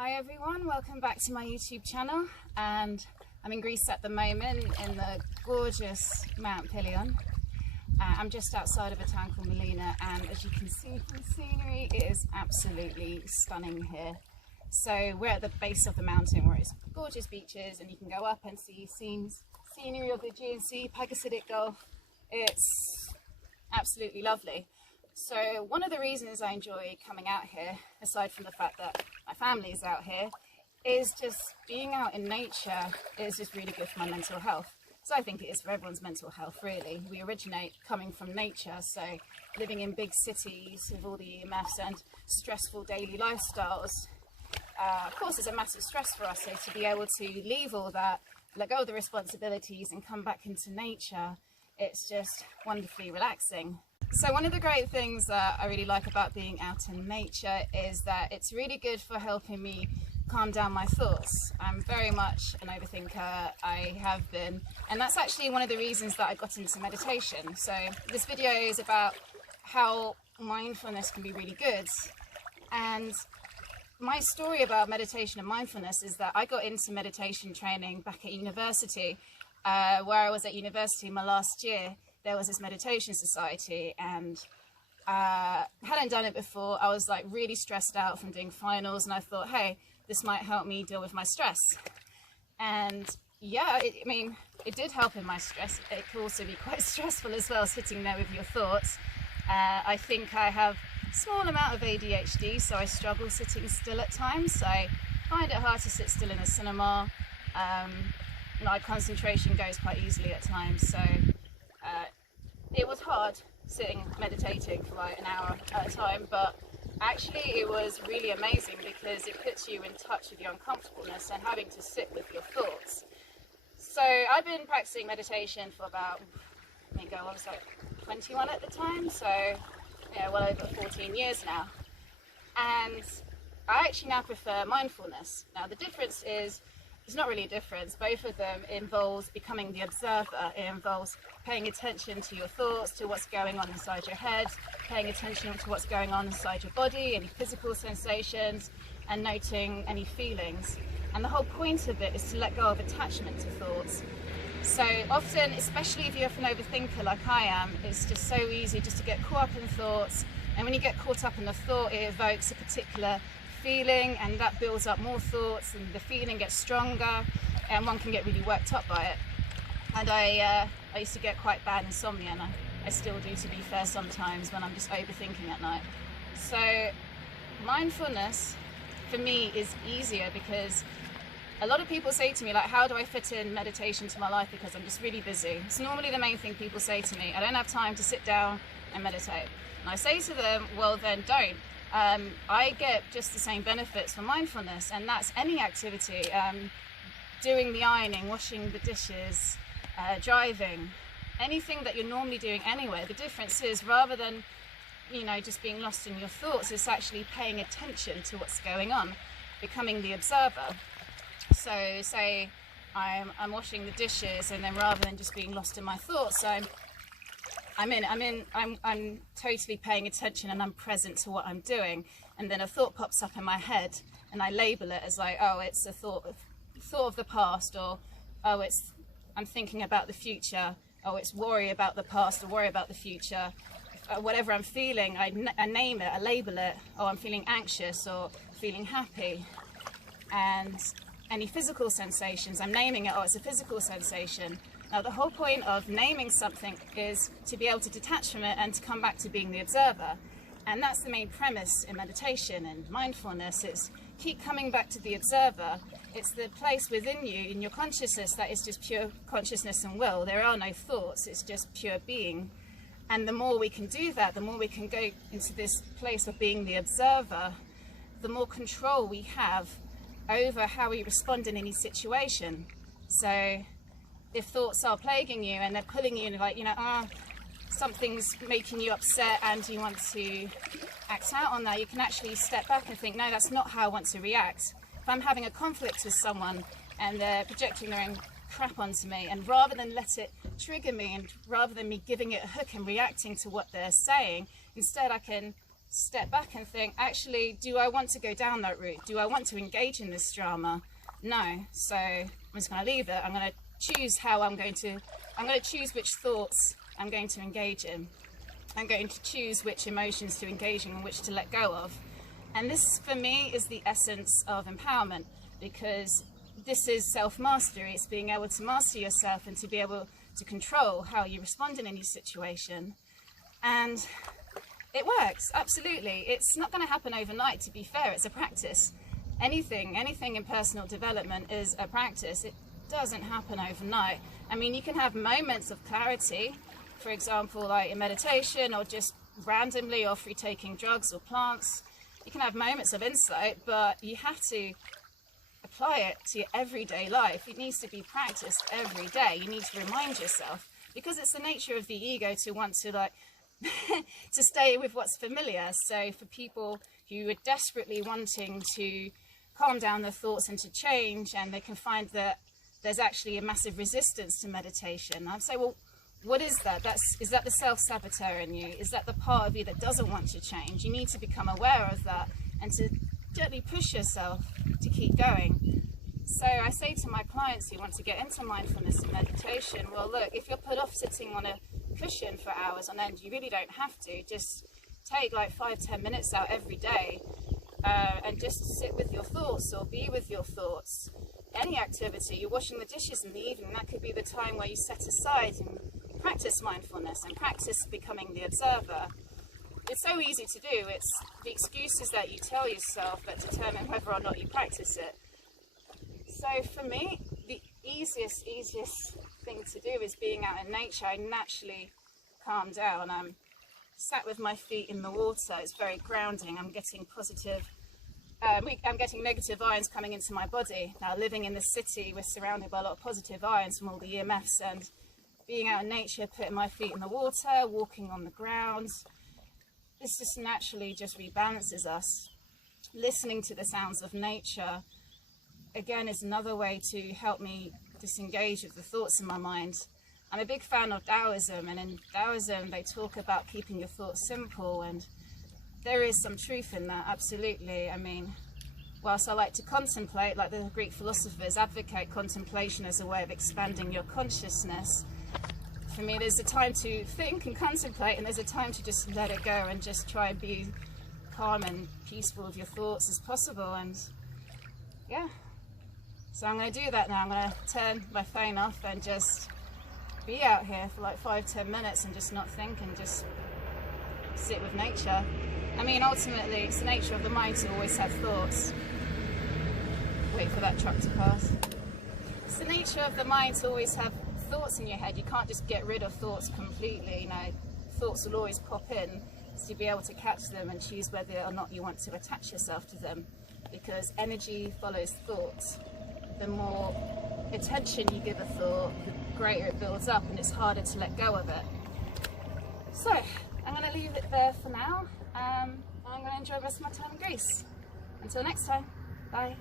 Hi everyone, welcome back to my YouTube channel, and I'm in Greece at the moment in the gorgeous Mount Pelion. I'm just outside of a town called Melina, and as you can see from the scenery, it is absolutely stunning here. So we're at the base of the mountain where it's gorgeous beaches and you can go up and see scenery of the Aegean Sea, Pagasitic Gulf. It's absolutely lovely. So one of the reasons I enjoy coming out here, aside from the fact that my family is out here, is just being out in nature is just really good for my mental health. So I think it is for everyone's mental health, really. We originate coming from nature, so living in big cities with all the EMFs and stressful daily lifestyles, of course, is a massive stress for us. So to be able to leave all that, let go of the responsibilities and come back into nature, it's just wonderfully relaxing. So one of the great things that I really like about being out in nature is that it's really good for helping me calm down my thoughts. I'm very much an overthinker, I have been, and that's actually one of the reasons that I got into meditation. So this video is about how mindfulness can be really good. And my story about meditation and mindfulness is that I got into meditation training back at university, where I was at university my last year. There was this meditation society, and hadn't done it before. I was like really stressed out from doing finals, and I thought, hey, this might help me deal with my stress. And yeah, it did help in my stress. It could also be quite stressful as well, sitting there with your thoughts. I think I have a small amount of ADHD, so I struggle sitting still at times. So I find it hard to sit still in a cinema. My concentration goes quite easily at times, so it was hard sitting meditating for like an hour at a time, but actually it was really amazing because it puts you in touch with your uncomfortableness and having to sit with your thoughts. So I've been practicing meditation for about, I was like 21 at the time, so yeah, well over 14 years now. And I actually now prefer mindfulness. Now the difference is, it's not really a difference. Both of them involves becoming the observer. It involves paying attention to your thoughts, to what's going on inside your head, paying attention to what's going on inside your body, any physical sensations, and noting any feelings. And the whole point of it is to let go of attachment to thoughts. So often, especially if you're an overthinker like I am, it's just so easy just to get caught up in thoughts. And when you get caught up in the thought, it evokes a particular feeling, and that builds up more thoughts, and the feeling gets stronger, and one can get really worked up by it. And I used to get quite bad insomnia, and I still do, to be fair, sometimes when I'm just overthinking at night. So mindfulness for me is easier because a lot of people say to me, like, how do I fit in meditation to my life because I'm just really busy? It's normally the main thing people say to me. I don't have time to sit down and meditate. And I say to them, well then don't. I get just the same benefits from mindfulness, and that's any activity, doing the ironing, washing the dishes, driving, anything that you're normally doing anyway. The difference is, rather than just being lost in your thoughts, it's actually paying attention to what's going on, becoming the observer. So say I'm washing the dishes, and then rather than just being lost in my thoughts, I'm totally paying attention, and I'm present to what I'm doing. And then a thought pops up in my head, and I label it as like, oh, it's a thought of the past, or oh, I'm thinking about the future, oh, it's worry about the past or worry about the future. Whatever I'm feeling, I name it, I label it. Oh, I'm feeling anxious or feeling happy. And any physical sensations, I'm naming it. Oh, it's a physical sensation. Now, the whole point of naming something is to be able to detach from it and to come back to being the observer. And that's the main premise in meditation and mindfulness. It's keep coming back to the observer. It's the place within you, in your consciousness, that is just pure consciousness and will. There are no thoughts, it's just pure being. And the more we can do that, the more we can go into this place of being the observer, the more control we have over how we respond in any situation. So if thoughts are plaguing you and they're pulling you, like, something's making you upset and you want to act out on that, you can actually step back and think, no, that's not how I want to react. If I'm having a conflict with someone and they're projecting their own crap onto me, and rather than let it trigger me, and rather than me giving it a hook and reacting to what they're saying, instead I can step back and think, actually, do I want to go down that route? Do I want to engage in this drama? No. So I'm just going to leave it. I'm going to choose how I'm going to choose which thoughts I'm going to engage in. I'm going to choose which emotions to engage in and which to let go of. And this, for me, is the essence of empowerment, because this is self-mastery. It's being able to master yourself and to be able to control how you respond in any situation. And it works, absolutely. It's not going to happen overnight, to be fair. It's a practice. Anything in personal development is a practice. It doesn't happen overnight. I mean, you can have moments of clarity, for example, like in meditation, or just randomly or through taking drugs or plants. You can have moments of insight, but you have to apply it to your everyday life. It needs to be practiced every day. You need to remind yourself, because it's the nature of the ego to want to to stay with what's familiar. So for people who are desperately wanting to calm down their thoughts and to change, and they can find that there's actually a massive resistance to meditation, I'd say, well, what is that? Is that the self-saboteur in you? Is that the part of you that doesn't want to change? You need to become aware of that and to gently push yourself to keep going. So I say to my clients who want to get into mindfulness and meditation, well, look, if you're put off sitting on a cushion for hours on end, you really don't have to. Just take like 5-10 minutes out every day and just sit with your thoughts or be with your thoughts. Any activity, you're washing the dishes in the evening, that could be the time where you set aside and practice mindfulness and practice becoming the observer. It's so easy to do. It's the excuses that you tell yourself that determine whether or not you practice it. So for me, the easiest thing to do is being out in nature. I naturally calm down. I'm sat with my feet in the water. It's very grounding. I'm getting positive, I'm getting negative ions coming into my body. Now, living in the city, we're surrounded by a lot of positive ions from all the EMFs, and being out in nature, putting my feet in the water, walking on the ground, this just naturally just rebalances us. Listening to the sounds of nature, again, is another way to help me disengage with the thoughts in my mind. I'm a big fan of Taoism, and in Taoism they talk about keeping your thoughts simple, and there is some truth in that, absolutely. I mean, whilst I like to contemplate, like the Greek philosophers advocate contemplation as a way of expanding your consciousness, for me there's a time to think and contemplate, and there's a time to just let it go and just try and be calm and peaceful with your thoughts as possible. And yeah, so I'm going to do that now. I'm going to turn my phone off and just be out here for like 5-10 minutes and just not think and just sit with nature. I mean, ultimately it's the nature of the mind to always have thoughts. Wait for that truck to pass. It's the nature of the mind to always have thoughts in your head. You can't just get rid of thoughts completely. You know, thoughts will always pop in, so you'll be able to catch them and choose whether or not you want to attach yourself to them, because energy follows thoughts. The more attention you give a thought, the greater it builds up, and it's harder to let go of it. So I'm going to leave it there for now. I'm going to enjoy the rest of my time in Greece. Until next time, bye.